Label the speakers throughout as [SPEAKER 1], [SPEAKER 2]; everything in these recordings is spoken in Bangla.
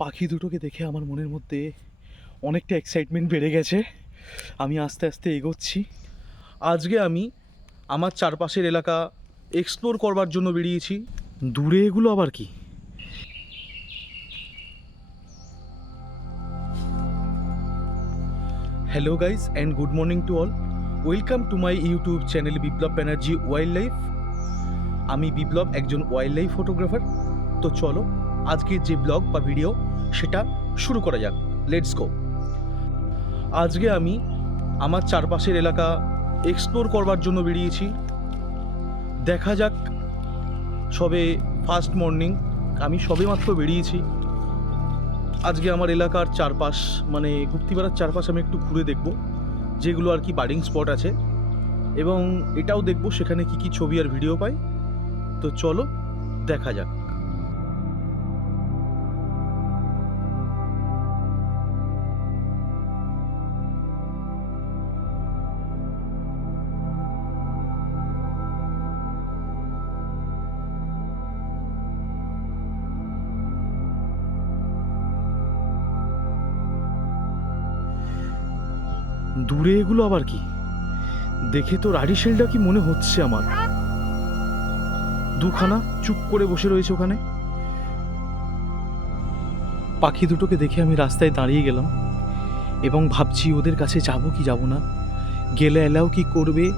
[SPEAKER 1] পাখি দুটোকে দেখে আমার মনের মধ্যে অনেকটা এক্সাইটমেন্ট বেড়ে গেছে। আমি আস্তে আস্তে এগোচ্ছি। আজকে আমি আমার চারপাশের এলাকা এক্সপ্লোর করবার জন্য বেরিয়েছি। দূরে এগুলো আবার কি? Hello guys and good morning to all welcome to my YouTube channel Biplab Banerjee wildlife আমি বিপ্লব, একজন ওয়াইল্ড লাইফ ফটোগ্রাফার তো চলো, আজকের যে ব্লগ বা ভিডিও সেটা শুরু করা যাক। লেটস গো আজকে আমি আমার চারপাশের এলাকা এক্সপ্লোর করবার জন্য বেরিয়েছি। দেখা যাক সবে ফার্স্ট মর্নিং আমি সবে মাত্র বেরিয়েছি। আজকে আমার এলাকার চারপাশ মানে গুপ্তিপাড়ার চারপাশ আমি একটু ঘুরে দেখব, যেগুলো আর কি বার্ডিং স্পট আছে। এবং এটাও দেখব সেখানে কি কি ছবি আর ভিডিও পাই। তো চলো, দেখা যাক। দূরে এগুলো আবার কি? দেখে তো রাডিশেলটা কি মনে হচ্ছে আমার? দুখানা চুপ করে বসে রয়েছে ওখানে। পাখি দুটোকে দেখে আমি রাস্তায় দাঁড়িয়ে গেলাম এবং ভাবছি ওদের কাছে যাব কি যাব না। গেলে অ্যালাউ কি করবে?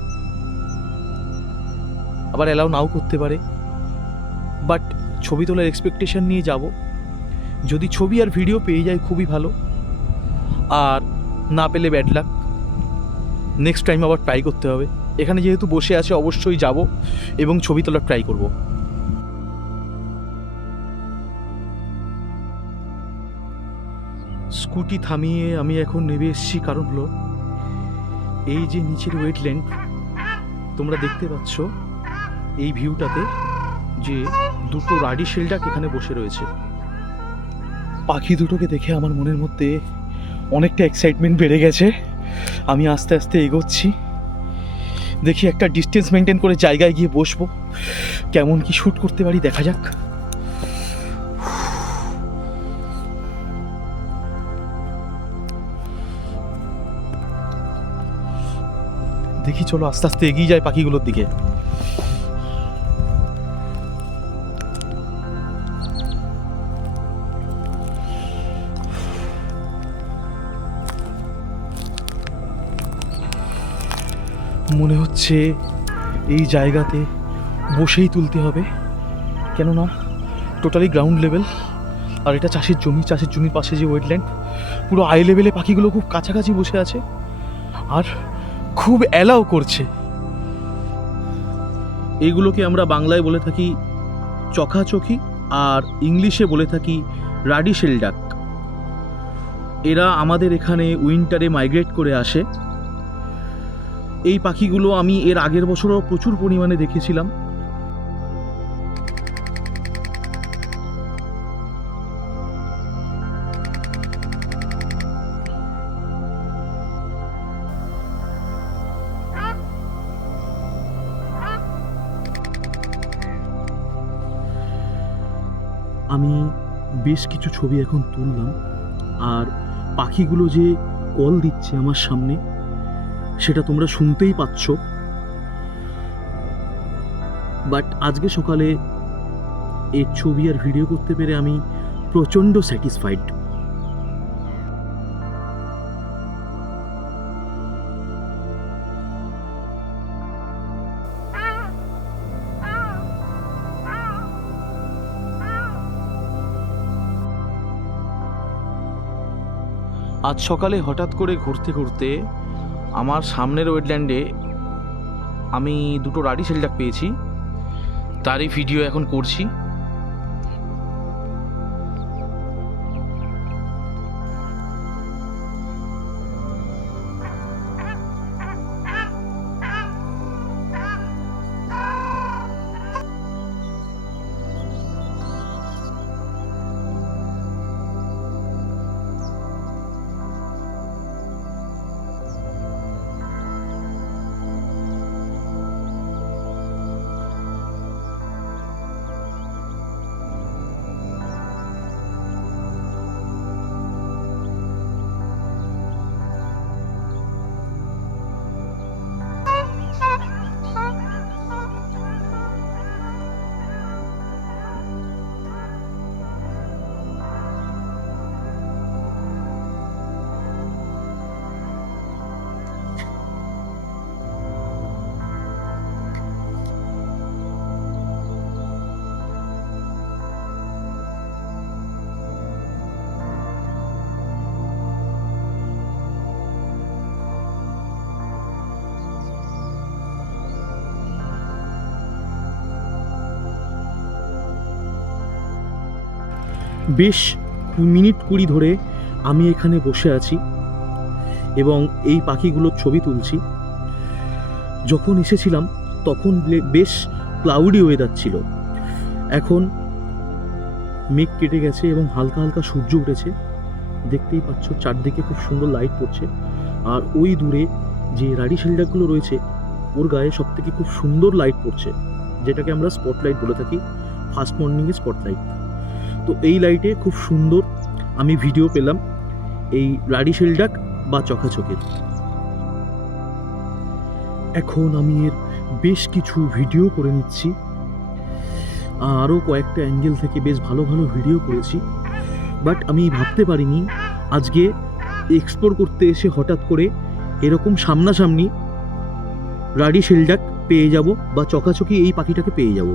[SPEAKER 1] আবার অ্যালাউ নাও করতে পারে। বাট ছবি তোলার এক্সপেকটেশন নিয়ে যাব। যদি ছবি আর ভিডিও পেয়ে যায় খুবই ভালো। আর না পেলে ব্যাড লাক নেক্সট টাইম আবার ট্রাই করতে হবে। এখানে যেহেতু বসে আছে, অবশ্যই যাব এবং ছবি তোলার ট্রাই করব। স্কুটি থামিয়ে আমি এখন নেমে এসেছি, কারণ হলো এই যে নিচের ওয়েটল্যান্ড তোমরা দেখতে পাচ্ছ এই ভিউটাতে যে দুটো রাডি শেলডাক এখানে বসে রয়েছে। পাখি দুটোকে দেখে আমার মনের মধ্যে অনেকটা এক্সাইটমেন্ট বেড়ে গেছে। আমি আস্তে আস্তে এগোচ্ছি। দেখি একটা ডিস্টেন্স মেনটেন করে জায়গায় গিয়ে বসবো। কেমন কি শ্যুট করতে পারি দেখা যাক। দেখি চলো আস্তে আস্তে এগিয়ে যায় পাখিগুলোর দিকে। মনে হচ্ছে এই জায়গাতে বসেই তুলতে হবে। কেননা টোটালি গ্রাউন্ড লেভেল আর এটা চাষের জমি, চাষের জমির পাশে যে ওয়েটল্যান্ড পুরো আই লেভেলে পাখিগুলো খুব কাছাকাছি বসে আছে আর খুব অ্যালাও করছে। এগুলোকে আমরা বাংলায় বলে থাকি চখাচখি আর ইংলিশে বলে থাকি রাডিশেল ডাক। এরা আমাদের এখানে উইন্টারে মাইগ্রেট করে আসে। এই পাখিগুলো আমি এর আগের বছরও প্রচুর পরিমাণে দেখেছিলাম। আমি বেশ কিছু ছবি এখন তুললাম, আর পাখিগুলো যে কল দিচ্ছে আমার সামনে সেটা তোমরা শুনতেই পাচ্ছ। বাট আজকে সকালে এর ছবি আর ভিডিও করতে পেরে আমি প্রচণ্ড স্যাটিসফাইড আজ সকালে হঠাৎ করে ঘুরতে ঘুরতে আমার সামনের ওয়েটল্যান্ডে আমি দুটো রাডি শেলডাক পেয়েছি। তারই ভিডিও এখন করছি। বেশ মিনিট কুড়ি ধরে আমি এখানে বসে আছি এবং এই পাখিগুলোর ছবি তুলছি। যখন এসেছিলাম, তখন বেশ ক্লাউডি ওয়েদার ছিল। এখন মেঘ কেটে গেছে এবং হালকা হালকা সূর্য উঠেছে। দেখতেই পাচ্ছ, চারদিকে খুব সুন্দর লাইট পড়ছে। আর ওই দূরে যে রাডি শেল্ডারগুলো রয়েছে, ওর গায়ে সব থেকে খুব সুন্দর লাইট পড়ছে, যেটাকে আমরা স্পটলাইট বলে থাকি। ফার্স্ট মর্নিংয়ে স্পটলাইট তো এই লাইটে খুব সুন্দর আমি ভিডিও পেলাম এই রাডি শেলডাক বা চকাচকের এখন আমি এর বেশ কিছু ভিডিও করে নিচ্ছি। আরও কয়েকটা অ্যাঙ্গেল থেকে বেশ ভালো ভালো ভিডিও করেছি। বাট আমি ভাবতে পারিনি আজকে এক্সপ্লোর করতে এসে হঠাৎ করে এরকম সামনাসামনি রাডি শেলডাক পেয়ে যাব বা চকাচকি এই পাখিটাকে পেয়ে যাব।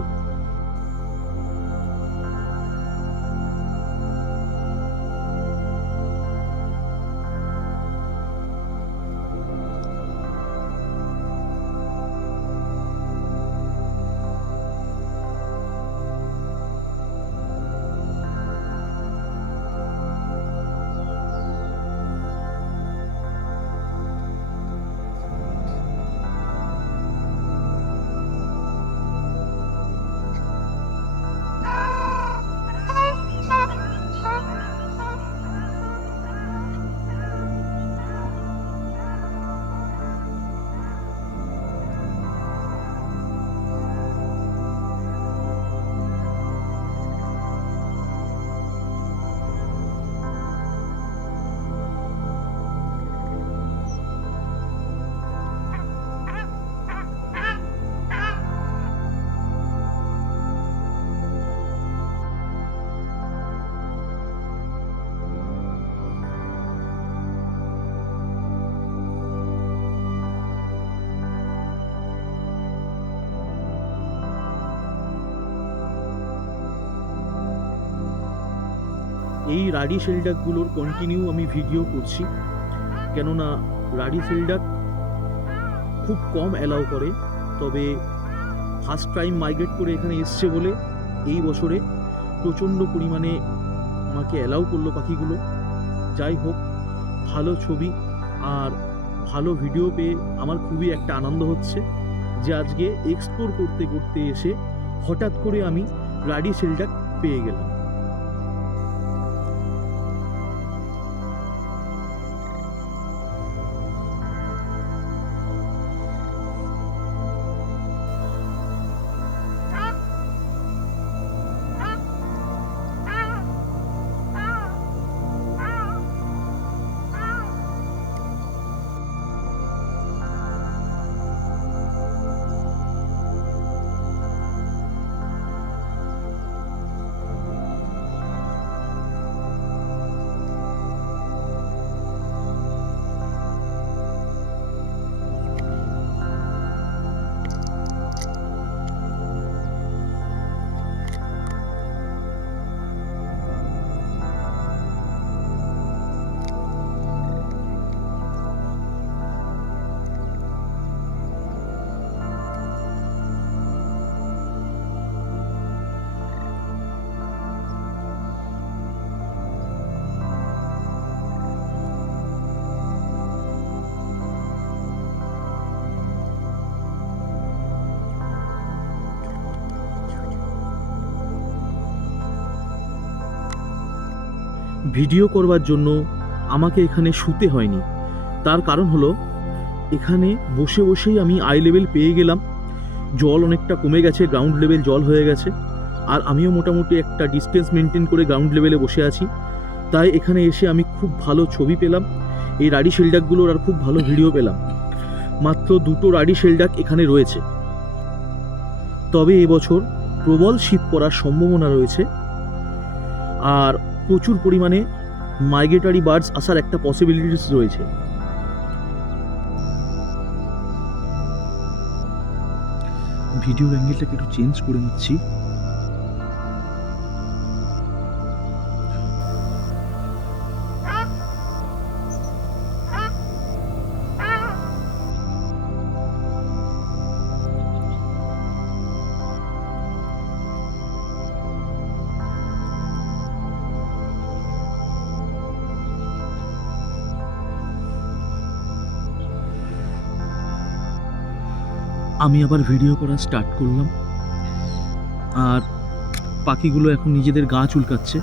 [SPEAKER 1] এই রাডি শেলডাকগুলোর কন্টিনিউ আমি ভিডিও করছি। কেননা রাডি শেলডাক খুব কম অ্যালাউ করে, তবে ফার্স্ট টাইম মাইগ্রেট করে এখানে এসছে বলে এই বছরে প্রচণ্ড পরিমাণে আমাকে অ্যালাউ করল পাখিগুলো। যাই হোক, ভালো ছবি আর ভালো ভিডিও পেয়ে আমার খুবই একটা আনন্দ হচ্ছে যে আজকে এক্সপ্লোর করতে করতে এসে হঠাৎ করে আমি রাডি শেলডাক পেয়ে গেলাম। ভিডিও করবার জন্য আমাকে এখানে শুতে হয়নি। তার কারণ হলো, এখানে বসে বসেই আমি আই লেভেল পেয়ে গেলাম। জল অনেকটা কমে গেছে গ্রাউন্ড লেভেল জল হয়ে গেছে। আর আমিও মোটামুটি একটা ডিস্টেন্স মেনটেন করে গ্রাউন্ড লেভেলে বসে আছি। তাই এখানে এসে আমি খুব ভালো ছবি পেলাম। এই রাডি শেলডাকগুলোর আর খুব ভালো ভিডিও পেলাম। মাত্র দুটো রাডি শেলডাক এখানে রয়েছে। তবে এবছর প্রবল শীত পড়ার সম্ভাবনা রয়েছে। আর প্রচুর পরিমাণে মাইগ্রেটারি বার্ডস আসার একটা পসিবিলিটিস রয়েছে। ভিডিও অ্যাঙ্গেলটাকে একটু চেঞ্জ করে নিচ্ছি। আমি আবার ভিডিও করা স্টার্ট করলাম। আর পাখিগুলো এখন নিজেদের গা চুলকাচ্ছে।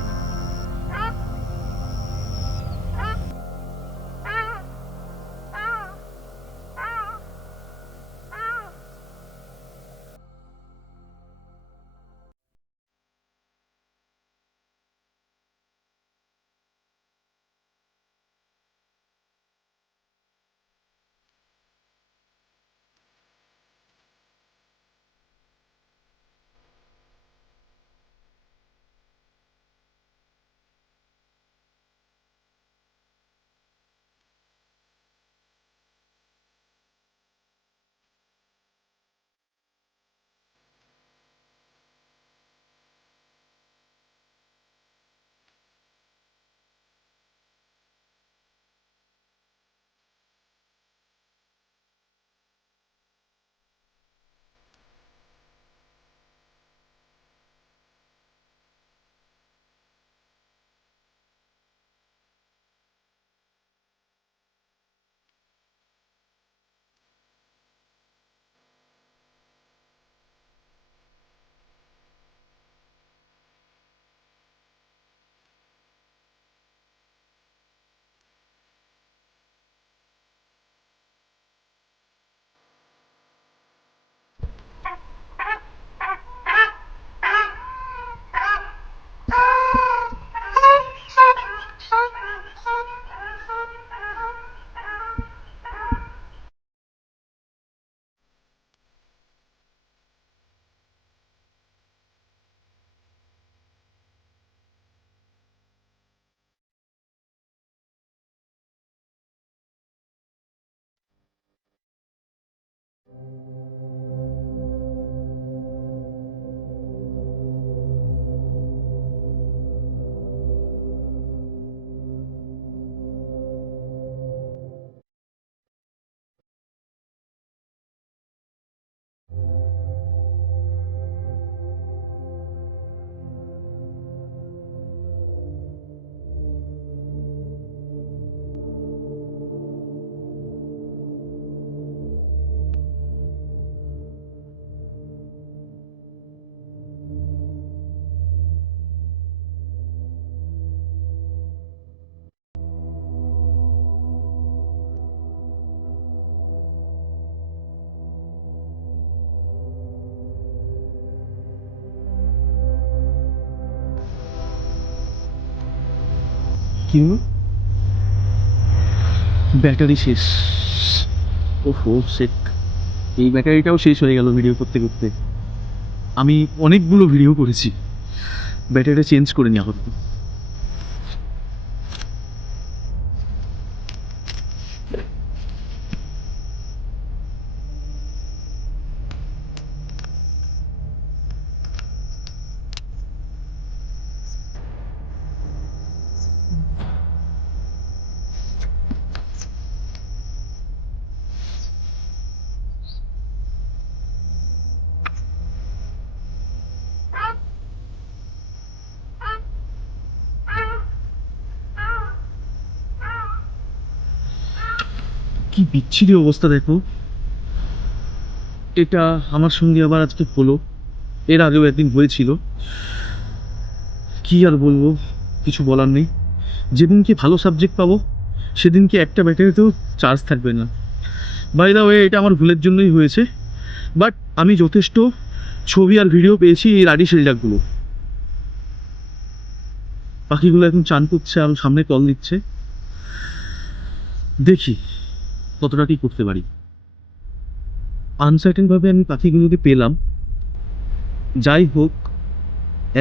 [SPEAKER 1] কি ব্যাটারি শেষ। ওহো সেট এই ব্যাটারিটাও শেষ হয়ে গেল ভিডিও করতে করতে। আমি অনেকগুলো ভিডিও করেছি। ব্যাটারিটা চেঞ্জ করে নিই আপাতত কি বিচ্ছিরি অবস্থা দেখো। এটা আমার সঙ্গে আবার আজকে হলো। এর আগেও একদিন হয়েছিল। কি আর বলব, কিছু বলার নেই। যেদিনকে ভালো সাবজেক্ট পাবো সেদিনকে একটা ব্যাটারিতেও চার্জ থাকবে না। বাই দা ওয়ে এটা আমার ভুলের জন্যই হয়েছে। বাট আমি যথেষ্ট ছবি আর ভিডিও পেয়েছি এই রাডি শেলজাকগুলো পাখিগুলো এখন চান করছে, আর সামনে কল দিচ্ছে। দেখি। কতটা কি করতে পারি। আনসার্টেনভাবে আমি পাখিগুলোকে পেলাম, যাই হোক,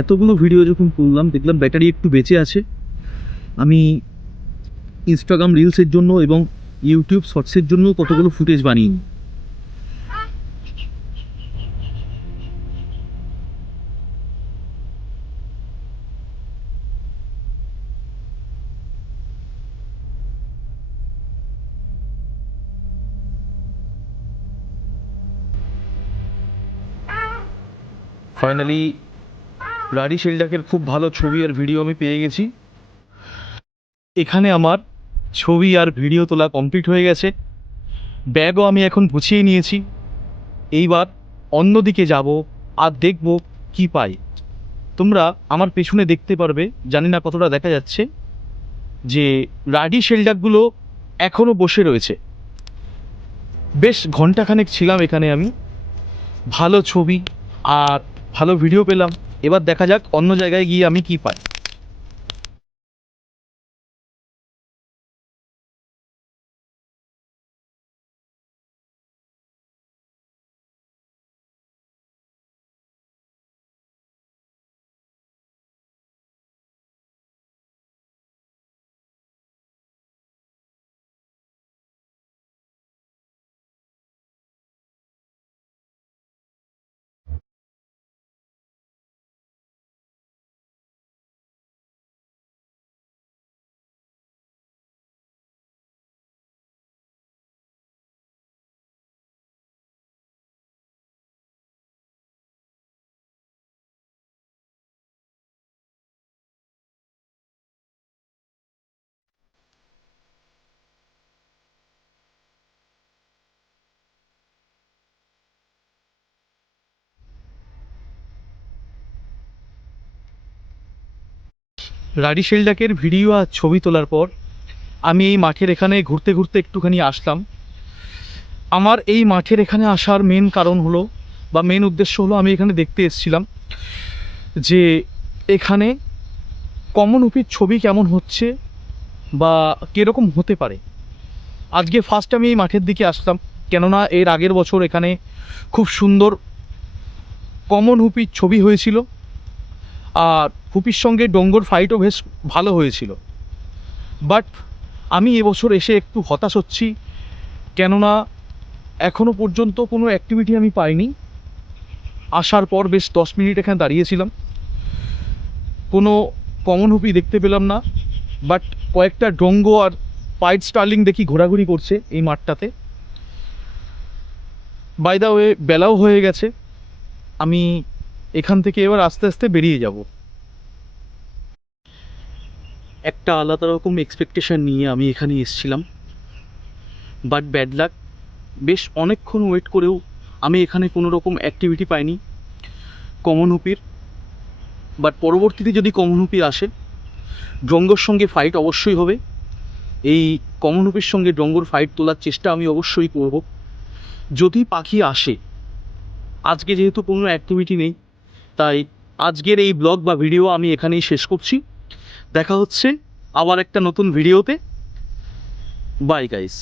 [SPEAKER 1] এতগুলো ভিডিও যখন করলাম দেখলাম ব্যাটারি একটু বেঁচে আছে। আমি ইনস্টাগ্রাম রিলসের জন্য এবং ইউটিউব শর্টসের জন্য কতগুলো ফুটেজ বানিয়ে নিই। ফাইনালি রাডি শেলডাকের খুব ভালো ছবি আর ভিডিও আমি পেয়ে গেছি। এখানে আমার ছবি আর ভিডিও তোলা কমপ্লিট হয়ে গেছে। ব্যাগও আমি এখন গুছিয়ে নিয়েছি। এইবার অন্যদিকে যাব আর দেখব কি পাই। তোমরা আমার পেছনে দেখতে পারবে, জানি না কতটা দেখা যাচ্ছে, যে রাডি শেল্ডারগুলো এখনও বসে রয়েছে। বেশ ঘন্টাখানেক ছিলাম এখানে আমি। ভালো ছবি আর ভালো ভিডিও পেলাম। এবার দেখা যাক অন্য জায়গায় গিয়ে আমি কি পাই। রাডি শেলডাকের ভিডিও আর ছবি তোলার পর আমি এই মাঠের এখানে ঘুরতে ঘুরতে একটুখানি আসলাম। আমার এই মাঠের এখানে আসার মেন কারণ হলো বা মেন উদ্দেশ্য হলো আমি এখানে দেখতে এসেছিলাম যে এখানে কমন উপির ছবি কেমন হচ্ছে বা কীরকম হতে পারে। আজকে ফার্স্ট আমি এই মাঠের দিকে আসলাম, কেননা এর আগের বছর এখানে খুব সুন্দর কমন হুপির ছবি হয়েছিল। আর হুপির সঙ্গে ডঙ্গর ফাইটও বেশ ভালো হয়েছিল। বাট আমি এবছর এসে একটু হতাশ হচ্ছি, কেননা এখনও পর্যন্ত কোনো অ্যাক্টিভিটি আমি পাইনি। আসার পর বেশ দশ মিনিট এখানে দাঁড়িয়েছিলাম। কোনো কমন হুপি দেখতে পেলাম না বাট কয়েকটা ডোঙ্গো আর পাইট স্টার্লিং দেখি ঘোরাঘুরি করছে এই মাঠটাতে। বাই দা ওয়ে বেলাও হয়ে গেছে। আমি এখান থেকে এবার আস্তে আস্তে বেরিয়ে যাব। একটা আলাদা রকম এক্সপেকটেশন নিয়ে আমি এখানে এসেছিলাম। বাট ব্যাড লাক বেশ অনেকক্ষণ ওয়েট করেও আমি এখানে কোনো রকম অ্যাক্টিভিটি পাইনি। কমন হুপির বাট পরবর্তীতে যদি কমন হুপি আসে, ড্রঙ্গর সঙ্গে ফাইট অবশ্যই হবে। এই কমন হুপির সঙ্গে ড্রঙ্গর ফাইট তোলার চেষ্টা আমি অবশ্যই করব। যদি পাখি আসে, আজকে যেহেতু কোনো অ্যাক্টিভিটি নেই তাই আজকের এই ব্লগ বা ভিডিও আমি এখানেই শেষ করছি। দেখা হচ্ছে আবার একটা নতুন ভিডিওতে। Bye guys